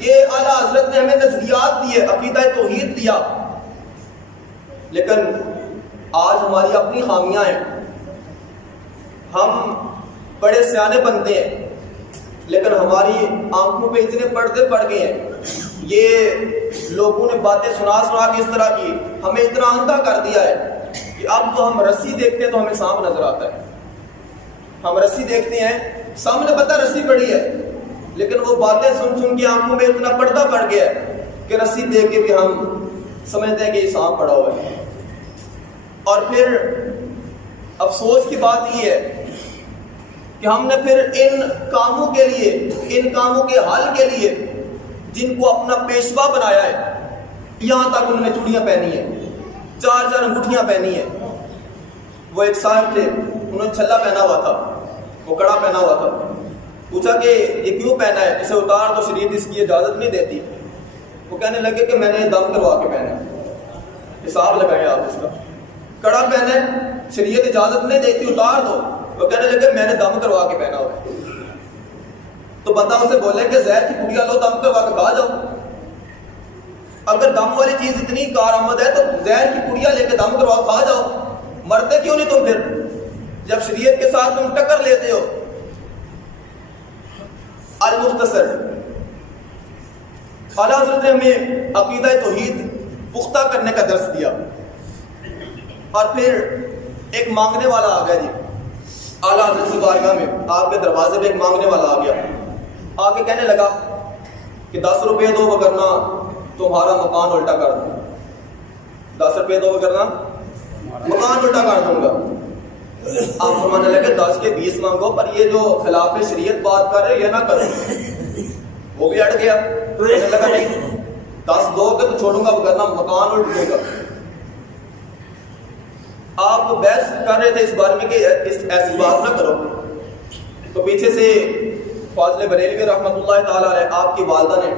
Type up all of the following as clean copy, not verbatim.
یہ اعلیٰ حضرت نے ہمیں نظریات دیے، عقیدہ توحید دیا، لیکن آج ہماری اپنی خامیاں ہیں. ہم بڑے سیانے بنتے ہیں لیکن ہماری آنکھوں پہ اتنے پردے پڑ گئے ہیں. یہ لوگوں نے باتیں سنا سنا کے اس طرح کی ہمیں اتنا اندھا کر دیا ہے کہ اب تو ہم رسی دیکھتے ہیں تو ہمیں سانپ نظر آتا ہے. ہم رسی دیکھتے ہیں، سامنے پتہ رسی پڑی ہے، لیکن وہ باتیں سن سن کے آنکھوں میں اتنا پردہ پڑ گیا ہے کہ رسی دیکھ کے بھی ہم سمجھتے ہیں کہ یہ سانپ پڑا ہوا ہے. اور پھر افسوس کی بات یہ ہے کہ ہم نے پھر ان کاموں کے لیے، ان کاموں کے حل کے لیے جن کو اپنا پیشوا بنایا ہے، یہاں تک انہوں نے چوڑیاں پہنی ہیں، 4 انگوٹھیاں پہنی ہیں. وہ ایک صاحب تھے، انہوں نے چھلا پہنا ہوا تھا، وہ کڑا پہنا ہوا تھا. پوچھا کہ یہ کیوں پہنا ہے، اسے اتار تو شریعت اس کی اجازت نہیں دیتی. وہ کہنے لگے کہ میں نے دم کروا کے پہنا ہے. حساب لگائیں آپ اس کا، کڑا پہنا ہے، شریعت اجازت نہیں دیتی، اتار دو. وہ کہنے لگے میں نے دم کروا کے پہنا ہوا ہے. تو بندہ اسے بولے کہ زہر کی پڑیا لو، دم کروا کے کھا جاؤ. اگر دم والی چیز اتنی کارآمد ہے تو زہر کی پڑیا لے کے دم کروا کھا جاؤ. مرتے کیوں نہیں تم پھر، جب شریعت کے ساتھ تم ٹکر لیتے ہو. المختصر، اعلیٰ حضرت نے ہمیں عقیدہ توحید پختہ کرنے کا درس دیا. اور پھر ایک مانگنے والا آ گیا. جی اعلیٰ حضرت کی بارگاہ میں، آپ کے دروازے پہ ایک مانگنے والا آ گیا. آ کے کہنے لگا کہ 10 روپے دو وگرنہ تمہارا مکان الٹا کر دوں. 10 روپے دو وگرنہ مکان الٹا کر دوں گا. آپ فرمانے لگے 10 کے 20 مانگو، پر یہ جو خلاف شریعت بات کر رہے یہ نہ کرو. وہ بھی اٹ گیا، کہنے لگا نہیں 10 دو کے تو چھوڑوں گا وگرنہ مکان الٹ دے گا. آپ بحث کر رہے تھے اس بارے میں کہ ایسی بات نہ کرو. تو پیچھے سے فاضل بریلوی رحمۃ اللہ تعالی علیہ، آپ کی والدہ نے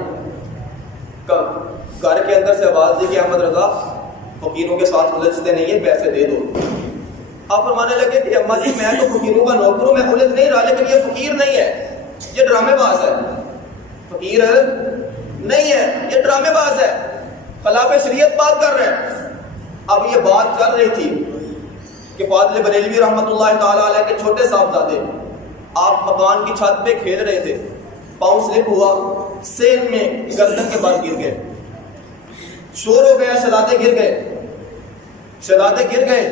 گھر کے اندر سے آواز دی کہ احمد رضا فقیروں کے ساتھ الجھتے نہیں ہیں، پیسے دے دو. آپ فرمانے لگے کہ اماں جی میں تو فقیروں کا نوکر ہوں، میں الجھ نہیں رہا، لیکن یہ فقیر نہیں ہے، یہ ڈرامے باز ہے. فقیر نہیں ہے، یہ ڈرامے باز ہے، خلاف شریعت بات کر رہے ہیں. اب یہ بات چل رہی تھی کہ فاضل بریلوی رحمۃ اللہ تعالی علیہ کے چھوٹے صاحبزادے آپ مکان کی چھت پہ کھیل رہے تھے، پاؤں سلپ ہوا، سین میں گردن کے بعد گر گئے. شور ہو گیا، شہزادے گر گئے، شہزادے گر گئے.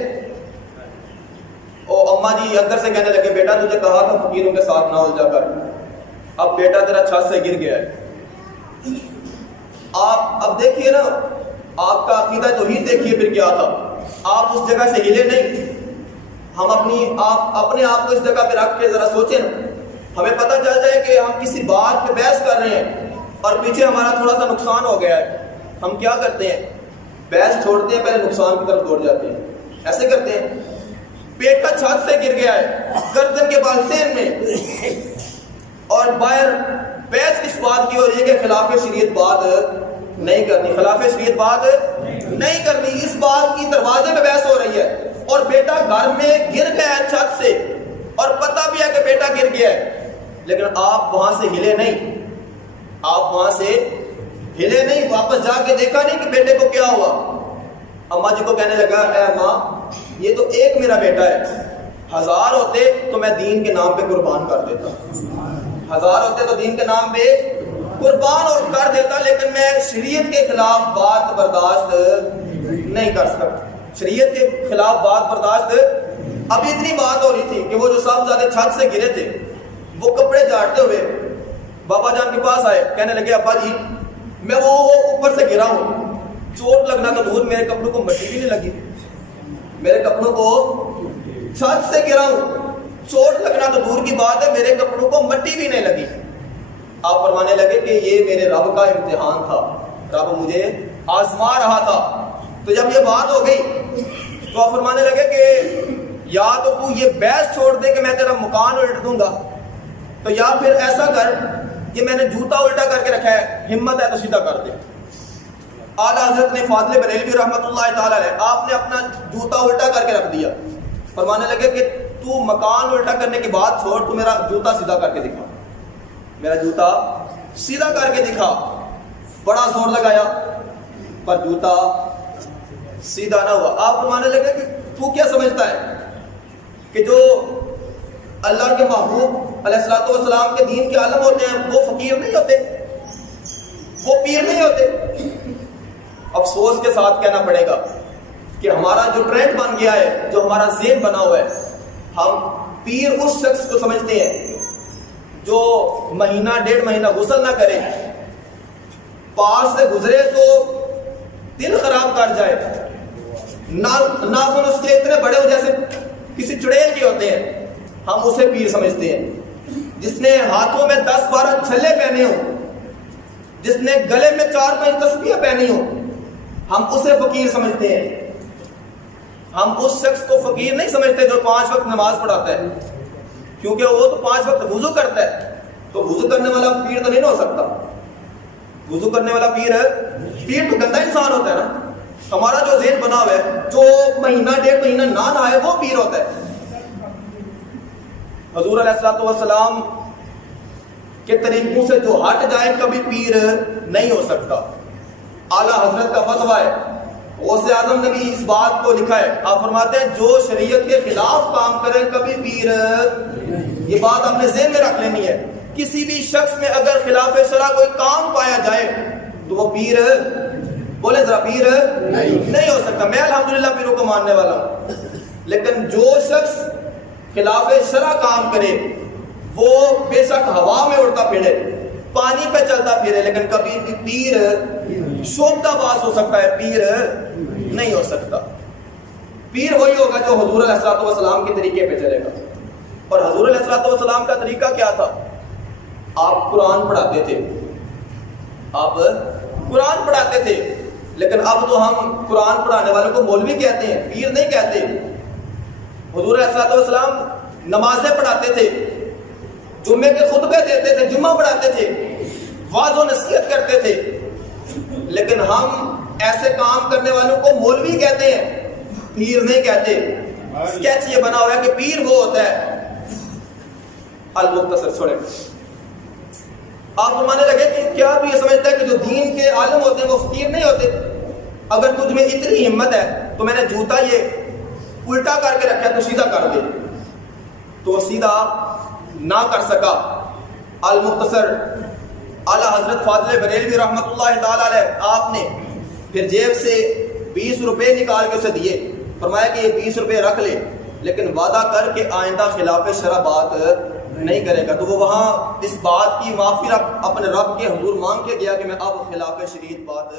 اور اماں جی اندر سے کہنے لگے بیٹا تجھے کہا تھا فقیروں کے ساتھ نہ الجھا کر، اب بیٹا تیرا چھت سے گر گیا ہے. آپ اب دیکھیے نا، آپ کا عقیدہ توحید دیکھیے پھر کیا تھا. آپ اس جگہ سے ہلے نہیں. ہم اپنے آپ کو اس جگہ پہ رکھ کے ذرا سوچیں نا. ہمیں پتہ چل جائے کہ ہم کسی بات پہ بحث کر رہے ہیں اور پیچھے ہمارا تھوڑا سا نقصان ہو گیا ہے، ہم کیا کرتے ہیں؟ بحث چھوڑتے ہیں، پہلے نقصان کی طرف دوڑ جاتے ہیں. ایسے کرتے ہیں. بیٹا چھت سے گر گیا ہے، گردن کے بال سین میں، اور باہر بحث کس بات کی ہو رہی ہے کہ خلاف شریعت بات نہیں کرنی، خلاف شریعت بات نہیں کرنی. اس بات کی دروازے پہ بحث ہو رہی ہے اور بیٹا گھر میں گر گیا ہے چھت سے، اور پتہ بھی ہے کہ بیٹا گر گیا ہے، لیکن آپ وہاں سے ہلے نہیں. آپ وہاں سے ہلے نہیں، واپس جا کے دیکھا نہیں کہ بیٹے کو کیا ہوا. اماں جی کو کہنے لگا اے ماں یہ تو ایک میرا بیٹا ہے، 1000 ہوتے تو میں دین کے نام پہ قربان کر دیتا، 1000 ہوتے تو دین کے نام پہ قربان اور کر دیتا، لیکن میں شریعت کے خلاف بات برداشت نہیں کر سکتا. شریعت کے خلاف بات برداشت. ابھی اتنی بات ہو رہی تھی کہ وہ جو صاحبزادے چھت سے گرے تھے وہ کپڑے جھاڑتے ہوئے بابا جان کے پاس آئے. کہنے لگے ابا جی میں وہ اوپر سے گرا ہوں، چوٹ لگنا تو دور، میرے کپڑوں کو مٹی بھی نہیں لگی، میرے کپڑوں کو چھت سے گرا ہوں، چوٹ لگنا تو دور کی بات ہے، میرے کپڑوں کو مٹی بھی نہیں لگی. آپ فرمانے لگے کہ یہ میرے رب کا امتحان تھا، رب مجھے آزما رہا تھا. تو جب یہ بات ہو گئی تو آپ فرمانے لگے کہ یا تو تو یہ بحث چھوڑ دے کہ میں تیرا مکان الٹ دوں گا، تو یا پھر ایسا کر کہ میں نے جوتا الٹا کر کے رکھا ہے، ہمت ہے تو سیدھا کر دے. اعلیٰ حضرت نے فاضل بریلوی رحمۃ اللہ تعالی علیہ، آپ نے اپنا جوتا الٹا کر کے رکھ دیا. فرمانے لگے کہ تو مکان الٹا کرنے کی بات چھوڑ، تو میرا جوتا سیدھا کر کے دکھا، میرا جوتا سیدھا کر کے دکھا. بڑا زور لگایا پر جوتا سیدھا نہ ہوا. آپ فرمانے لگے کہ تو کیا سمجھتا ہے کہ جو اللہ کے محبوب علیہ الصلوۃ والسلام کے دین کے عالم ہوتے ہیں وہ فقیر نہیں ہوتے, وہ پیر نہیں ہوتے؟ افسوس کے ساتھ کہنا پڑے گا کہ ہمارا جو ٹرینڈ بن گیا ہے, جو ہمارا ذہن بنا ہوا ہے, ہم پیر اس شخص کو سمجھتے ہیں جو مہینہ ڈیڑھ مہینہ غسل نہ کرے, پاس سے گزرے تو دل خراب کر جائے, ناخن اس کے اتنے بڑے ہو جیسے کسی چڑیل کے ہوتے ہیں, ہم اسے پیر سمجھتے ہیں. جس نے ہاتھوں میں 10-12 چھلے پہنے ہوں, جس نے گلے میں 4-5 تسبیحیں پہنی ہوں, ہم اسے فقیر سمجھتے ہیں. ہم اس شخص کو فقیر نہیں سمجھتے جو 5 وقت نماز پڑھاتا ہے, کیونکہ وہ تو 5 وقت وضو کرتا ہے. تو وضو کرنے والا پیر تو نہیں ہو سکتا. وضو کرنے والا پیر تو گندا انسان ہوتا ہے نا. ہمارا جو ذہن بنا ہوا ہے, جو مہینہ ڈیڑھ مہینہ نہ نہائے وہ پیر ہوتا ہے. حضور علیہ الصلوۃ والسلام کے طریقوں سے جو ہٹ جائے کبھی پیر نہیں ہو سکتا. اعلیٰ حضرت کا فتویٰ ہے, غوث اعظم نے بھی اس بات کو لکھا ہے. آپ فرماتے ہیں جو شریعت کے خلاف کام کرے کبھی پیر, یہ بات آپ نے ذہن میں رکھ لینی ہے. کسی بھی شخص میں اگر خلاف شرع کوئی کام پایا جائے تو وہ پیر, بولے ذرا, پیر نہیں ہو سکتا. میں الحمدللہ پیروں کو ماننے والا ہوں, لیکن جو شخص خلاف شرع کام کرے وہ بے شک ہوا میں اڑتا پھرے, پانی پہ چلتا پھرے, لیکن کبھی بھی پیر شوبدہ باز ہو سکتا ہے, پیر نہیں ہو سکتا. پیر وہی ہوگا جو حضور علیہ الصلوۃ والسلام کے طریقے پہ چلے گا. اور حضور علیہ الصلوۃ والسلام کا طریقہ کیا تھا؟ آپ قرآن پڑھاتے تھے, آپ قرآن پڑھاتے تھے, لیکن اب تو ہم قرآن پڑھانے والوں کو مولوی کہتے ہیں, پیر نہیں کہتے. حضور علیہ الصلوۃ والسلام نمازیں پڑھاتے تھے, جمعے کے خطبے دیتے تھے, جمعہ پڑھاتے تھے, واعظ و نصیحت کرتے تھے, لیکن ہم ایسے کام کرنے والوں کو مولوی کہتے ہیں, پیر نہیں کہتے. اسکیچ یہ بنا ہوا ہے کہ پیر وہ ہوتا ہے. المختصر چھوڑے. آپ فرمانے لگے کہ کیا تو یہ سمجھتا ہے کہ جو دین کے عالم ہوتے ہیں وہ فقیر نہیں ہوتے؟ اگر تجھ میں اتنی ہمت ہے تو میں نے جوتا یہ الٹا کر کے رکھا تو سیدھا کر دے. تو وہ سیدھا نہ کر سکا. المختصر اعلیٰ حضرت فاضل بریلوی رحمۃ اللہ تعالی علیہ, آپ نے پھر جیب سے 20 روپے نکال کے اسے دیے, فرمایا کہ یہ 20 روپے رکھ لے, لیکن وعدہ کر کے آئندہ خلاف شرع بات نہیں کرے گا. تو وہ وہاں اس بات کی معافی اپنے رب کے حضور مانگ کے گیا کہ میں اب خلاف شریعت بات